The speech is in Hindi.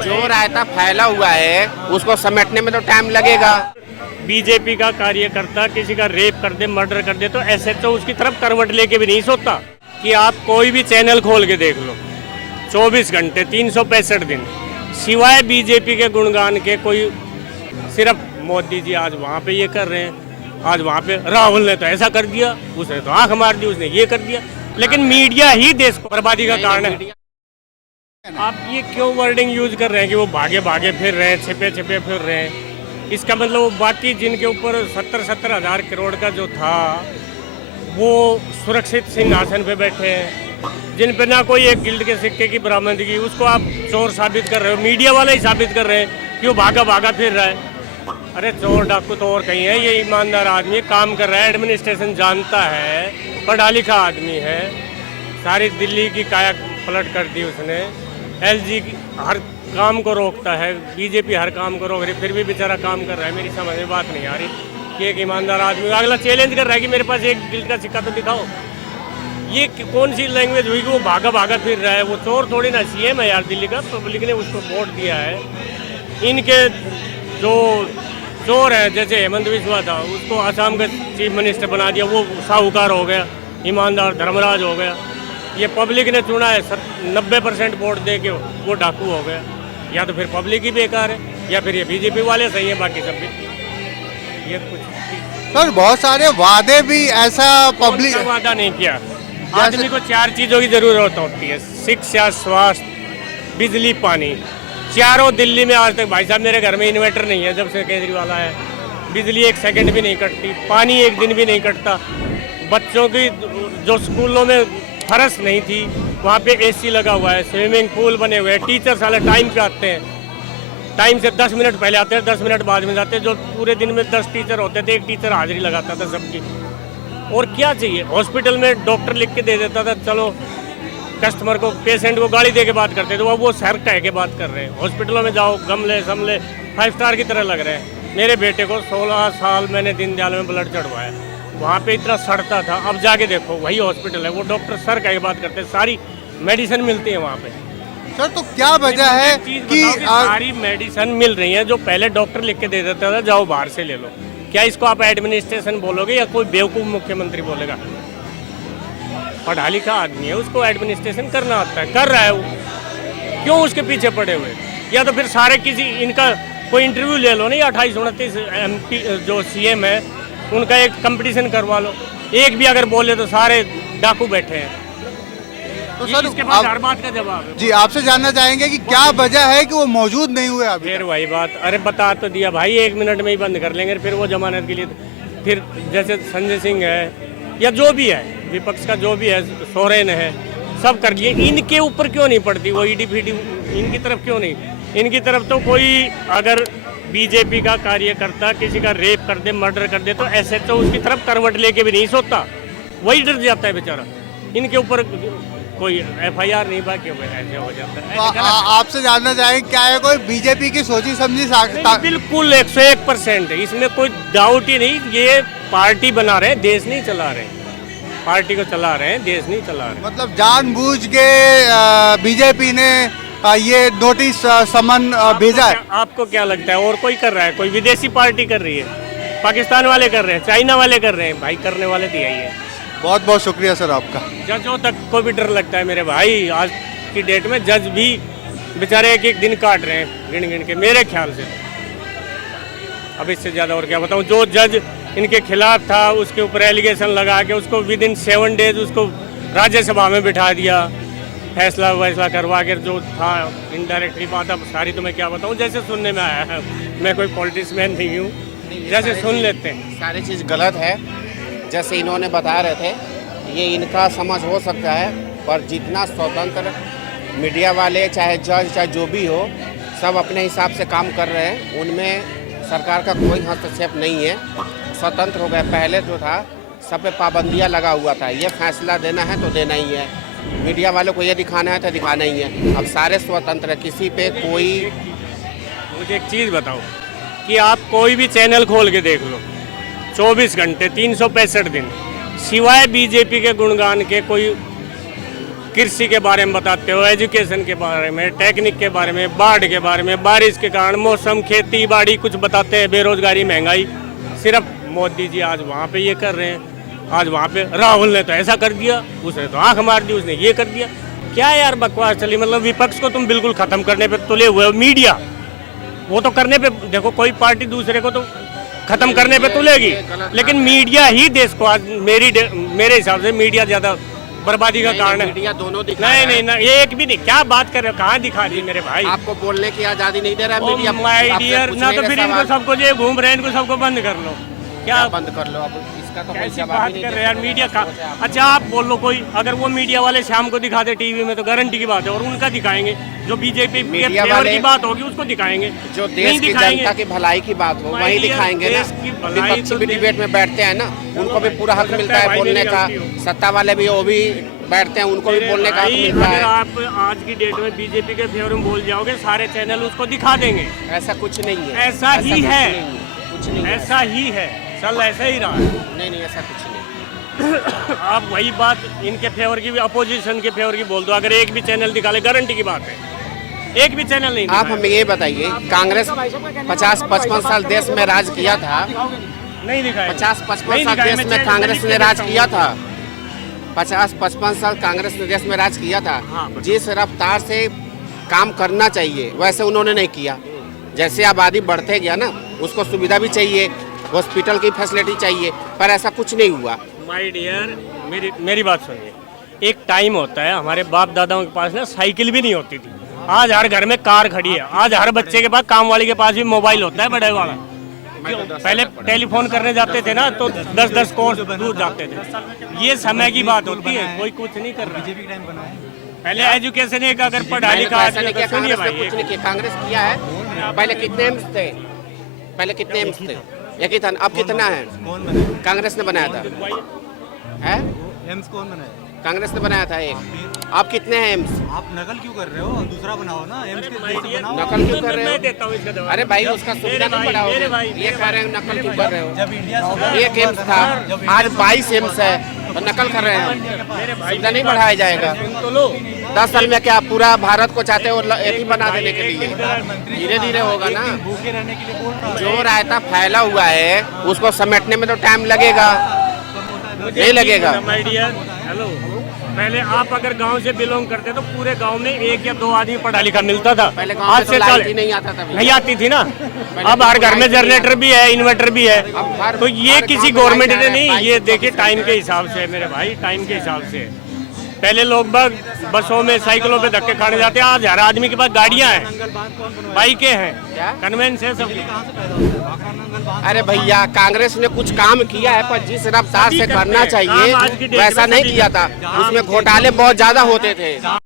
जो रायता फैला हुआ है उसको समेटने में तो टाइम लगेगा। बीजेपी का कार्यकर्ता किसी का रेप कर दे, मर्डर कर दे तो एसएचओ उसकी तरफ करवट लेके भी नहीं सोचता। कि आप कोई भी चैनल खोल के देख लो, 24 घंटे 365 दिन सिवाय बीजेपी के गुणगान के कोई, सिर्फ मोदी जी आज वहाँ पे ये कर रहे हैं, आज वहाँ पे राहुल ने तो ऐसा कर दिया, उसने तो आंख मार दी, उसने ये कर दिया। लेकिन मीडिया ही देश को बर्बादी का कारण है। आप ये क्यों वर्डिंग यूज कर रहे हैं कि वो भागे भागे फिर रहे हैं, छिपे छिपे फिर रहे हैं? इसका मतलब वो बाकी जिनके ऊपर 70-70 हज़ार करोड़ का जो था वो सुरक्षित सिंहासन पे बैठे हैं, जिन पे ना कोई एक गिल्ड के सिक्के की बरामदगी, उसको आप चोर साबित कर रहे हो। मीडिया वाले ही साबित कर रहे हैं कि वो भागा भागा फिर रहा है। अरे चोर डाकू तो और कहीं है, ये ईमानदार आदमी काम कर रहा है, एडमिनिस्ट्रेशन जानता है, पढ़ा लिखा आदमी है। सारी दिल्ली की काया पलट कर दी उसने। एलजी हर काम को रोकता है, बीजेपी हर काम को रोक रही, फिर भी बेचारा काम कर रहा है। मेरी समझ में बात नहीं आ रही कि एक ईमानदार आदमी अगला चैलेंज कर रहा है कि मेरे पास एक गिल्ड का सिक्का तो दिखाओ। ये कौन सी लैंग्वेज हुई कि वो भागा भागा फिर रहा है? वो चोर थोड़ी ना, सीएम है यार दिल्ली का, पब्लिक ने उसको वोट दिया है। इनके जो चोर है, जैसे हेमंत बिस्वा था, उसको आसाम का चीफ मिनिस्टर बना दिया, वो साहूकार हो गया, ईमानदार धर्मराज हो गया। ये पब्लिक ने चुना है, 90% वोट दे के वो डाकू हो गया। या तो फिर पब्लिक ही बेकार है, या फिर ये बीजेपी वाले सही है, बाकी सब भी ये कुछ। सर बहुत सारे वादे भी ऐसा पब्लिक वादा नहीं किया। आदमी को 4 चीज़ों की ज़रूरत होती है, शिक्षा, स्वास्थ्य, बिजली, पानी। चारों दिल्ली में आज तक, भाई साहब मेरे घर में इन्वर्टर नहीं है जब से केजरीवाल आया। बिजली 1 सेकंड भी नहीं कटती, पानी 1 दिन भी नहीं कटता। बच्चों की जो स्कूलों में फर्श नहीं थी वहाँ पे एसी लगा हुआ है, स्विमिंग पूल बने हुए हैं, टीचर साले टाइम पे आते हैं, टाइम से 10 मिनट पहले आते हैं, 10 मिनट बाद में जाते हैं। जो पूरे दिन में 10 टीचर होते थे, एक टीचर हाजिरी लगाता था सबकी। और क्या चाहिए? हॉस्पिटल में डॉक्टर लिख के दे देता था, चलो कस्टमर को, पेशेंट को गाड़ी दे के बात करते थे, वो सर कह के बात कर रहे हैं। हॉस्पिटलों में जाओ, गमले समले 5 स्टार की तरह लग रहे हैं। मेरे बेटे को 16 साल मैंने दीनदयाल में ब्लड चढ़वाया, वहाँ पे इतना सड़ता था। अब जाके देखो वही हॉस्पिटल है, वो डॉक्टर सर कह के बात करते हैं, सारी मेडिसिन मिलती है वहाँ पे। सर तो क्या वजह है कि सारी मेडिसिन मिल रही है जो पहले डॉक्टर लिख के दे देता था, जाओ बाहर से ले लो। क्या इसको आप एडमिनिस्ट्रेशन बोलोगे या कोई बेवकूफ़ मुख्यमंत्री बोलेगा? पढ़ा लिखा आदमी है, उसको एडमिनिस्ट्रेशन करना आता है, कर रहा है वो, क्यों उसके पीछे पड़े हुए? या तो फिर सारे किसी, इनका कोई इंटरव्यू ले लो, नहीं 28-29 MP जो सीएम है उनका एक कंपटीशन करवा लो। एक भी अगर बोले तो सारे डाकू बैठे हैं। तो सर इसके पास हर बात का जवाब है। जी आपसे जानना चाहेंगे कि क्या वजह है कि वो मौजूद नहीं हुए अभी? फिर वही बात, अरे बता तो दिया भाई, 1 मिनट में ही बंद कर लेंगे, फिर वो जमानत के लिए। फिर जैसे संजय सिंह है या जो भी है विपक्ष का, जो भी है, सोरेन है, सब कर लिए। इनके ऊपर क्यों नहीं पड़ती वो ईडी फीडी? इनकी तरफ क्यों नहीं? इनकी तरफ तो कोई, अगर बीजेपी का कार्यकर्ता किसी का रेप कर दे, मर्डर कर दे तो एसएचओ उसकी तरफ करवट लेके भी नहीं सोचता, वही डर जाता है बेचारा। इनके ऊपर कोई एफआईआर नहीं, बाकी ऐसे हो जाता है। तो आपसे जानना चाहेंगे क्या है कोई बीजेपी की सोची समझी बिल्कुल 101% है, इसमें कोई डाउट ही नहीं। ये पार्टी बना रहे हैं, देश नहीं चला रहे। पार्टी को चला रहे हैं, देश नहीं चला रहे। मतलब जानबूझ के बीजेपी ने ये नोटिस समन भेजा है? आपको क्या लगता है और कोई कर रहा है? कोई विदेशी पार्टी कर रही है, पाकिस्तान वाले कर रहे हैं, चाइना वाले कर रहे हैं? भाई करने वाले तो यही है। बहुत बहुत शुक्रिया सर आपका। जजों तक को भी डर लगता है मेरे भाई। आज की डेट में जज भी बेचारे एक एक दिन काट रहे हैं गिन गिन के, मेरे ख्याल से। अब इससे ज़्यादा और क्या बताऊं? जो जज इनके खिलाफ था उसके ऊपर एलिगेशन लगा के उसको विदिन 7 डेज उसको राज्यसभा में बिठा दिया, फैसला वैसला करवा के। जो था इनडायरेक्टली बात, अब सारी तो मैं क्या बताऊं, जैसे सुनने में आया है। मैं कोई पॉलिटिशियन नहीं हूँ, जैसे सुन लेते हैं। सारी चीज़ गलत है, जैसे इन्होंने बता रहे थे, ये इनका समझ हो सकता है, पर जितना स्वतंत्र मीडिया वाले, चाहे जज, चाहे जो भी हो, सब अपने हिसाब से काम कर रहे हैं। उनमें सरकार का कोई हस्तक्षेप नहीं है, स्वतंत्र हो गए। पहले जो था सब पे पाबंदियाँ लगा हुआ था, ये फैसला देना है तो देना ही है, मीडिया वालों को ये दिखाना है तो दिखाना ही है। अब सारे स्वतंत्र है, किसी पे कोई। मुझे एक चीज़ बताओ कि आप कोई भी चैनल खोल के देख लो, 24 घंटे 365 दिन सिवाय बीजेपी के गुणगान के कोई कृषि के बारे में बताते हो, एजुकेशन के बारे में, टेक्निक के बारे में, बाढ़ के बारे में, बारिश के कारण मौसम, खेती बाड़ी कुछ बताते हैं, बेरोजगारी, महंगाई। सिर्फ मोदी जी आज वहाँ पे ये कर रहे हैं, आज वहाँ पे राहुल ने तो ऐसा कर दिया, उसने तो आंख मार दी, उसने ये कर दिया। क्या यार बकवास चली। मतलब विपक्ष को तुम बिल्कुल खत्म करने पे तुले हुए हो। मीडिया वो तो करने पे, देखो कोई पार्टी दूसरे को तो खत्म करने पे तुलेगी, लेकिन मीडिया ही देश को आज मेरे हिसाब से मीडिया ज्यादा बर्बादी का कारण है। मीडिया दोनों दिखा रहा है। नहीं, ये एक भी नहीं। क्या बात कर रहे हो, कहाँ दिखा रही मेरे भाई? आपको बोलने की आजादी नहीं दे रहा है ओ मीडिया। माय आपसे डियर, पूछ ना नहीं तो फिर रहे इनको सवाल। सबको जो घूम रहे हैं इनको सबको बंद कर लो। क्या बंद कर लो, अब इसका तो कोई कैसी जवाब बात ही नहीं कर दे रहे हैं यार सकते। मीडिया का। अच्छा आप बोल लो कोई, अगर वो मीडिया वाले शाम को दिखा दे टीवी में तो गारंटी की बात है, और उनका दिखाएंगे। जो बीजेपी मीडिया फेवर वाले की बात होगी उसको दिखाएंगे, जो नहीं देश की दिखाएंगे। जनता की भलाई की बात हो भाई वही यार, दिखाएंगे ना। देश की भलाई विपक्षी तो भी डिबेट में बैठते हैं ना, उनको भी पूरा हक हो मिलता सकता है है भाई बोलने मेरी का। गलती हो। सत्ता वाले भी वो भी बैठते हैं, उनको भी बोलने का हक भाई, मिलता अगर है। आप आज की डेट में बीजेपी के फेवर में बोल जाओगे, सारे चैनल उसको दिखा देंगे। ऐसा कुछ नहीं है। ऐसा ही कुछ है। नहीं है, कुछ नहीं है। ऐसा ही है, चल ऐसा ही रहा है। नहीं ऐसा कुछ नहीं। आप वही बात इनके फेवर की भी, अपोजिशन के फेवर की बोल दो, अगर एक भी चैनल दिखा ले गारंटी की बात है। एक भी चैनल नहीं आप दिखाएगा। हमें ये बताइए, कांग्रेस 50-55 साल देश में राज किया था। नहीं दिखाएगा। 50-55 साल देश में कांग्रेस ने राज किया था। 50-55 साल कांग्रेस ने देश में राज किया था। हाँ, जिस रफ्तार से काम करना चाहिए वैसे उन्होंने नहीं किया। जैसे आबादी बढ़ते गया ना, उसको सुविधा भी चाहिए, हॉस्पिटल की फैसिलिटी चाहिए, पर ऐसा कुछ नहीं हुआ। माय डियर, मेरी बात सुनिए। एक टाइम होता है, हमारे बाप दादाओं के पास ना साइकिल भी नहीं होती थी। आज हर घर में कार खड़ी है। आज हर बच्चे के पास, काम वाले के पास भी मोबाइल होता है, बड़े वाला। पहले टेलीफोन करने जाते थे ना तो 10-10 कोस दूर जाते थे। ये समय की बात होती है, कोई कुछ नहीं कर रहा। पहले एजुकेशन एक अगर पढ़ा लिखा ऐसा नहीं किया, सुनिए कांग्रेस ने भाई, कुछ नहीं किया। कांग्रेस किया है। पहले कितने एम्स थे? पहले कितने एम्स थे? एक ही था। अब कितना है? कौन बनाया? कांग्रेस ने बनाया था। है? एम्स कौन बनाया? कांग्रेस ने बनाया था एक। अब कितने हैं एम्स? आप नकल क्यों कर रहे हो? दूसरा बनाओ ना, एम्स के जैसे बनाओ। नकल क्यों कर रहे मैं हो? देता हूँ इसका जवाब। अरे भाई उसका सुविधा नहीं मेरे बढ़ाओगे। भाई, ये कह रहे हैं नकल क्यों कर रहे हो? जब इंडिया से एक एम्स था, आज 22 एम्स है, तो नकल कर रहे हैं। सुविधा नहीं बढ़ाया जाएगा। तो लो 10 साल में क्या पूरा भारत को चाहते हो एक ही बना देने के लिए? धीरे धीरे होगा ना। भूखे रहने के लिए बोल रहा है। जो रायता फैला हुआ है उसको समेटने में तो टाइम लगेगा, नहीं लगेगा। माय डियर, हेलो, पहले आप अगर गांव से बिलोंग करते तो पूरे गांव में एक या दो आदमी पढ़ा लिखा मिलता था। पहले गांव आज में तो से लाइट ही नहीं आता था। नहीं आती थी ना। अब हर घर में जनरेटर भी है, इन्वर्टर भी है। तो ये हर किसी गांव में गवर्नमेंट लाइट ने आ रहा है, नहीं, ये 22 देखिए टाइम के हिसाब से है मेरे भाई, टाइम के हिसाब से। पहले लोग बाग बसों में, साइकिलों पे धक्के खाने जाते हैं। आज हर आदमी के पास गाड़ियां हैं, नंगल बांध कौन बनवाया? बाइकें हैं, क्या? कन्वेंस है सब। कहाँ से पैदा होता है? भाखड़ा नंगल बांध। अरे भैया, कांग्रेस ने कुछ काम किया है, पर जिस रफ्तार से सभी करते करना हैं। चाहिए काम आज की डेट में वैसा नहीं सभी किया था। उसमें घोटाले बहुत ज्यादा होते थे।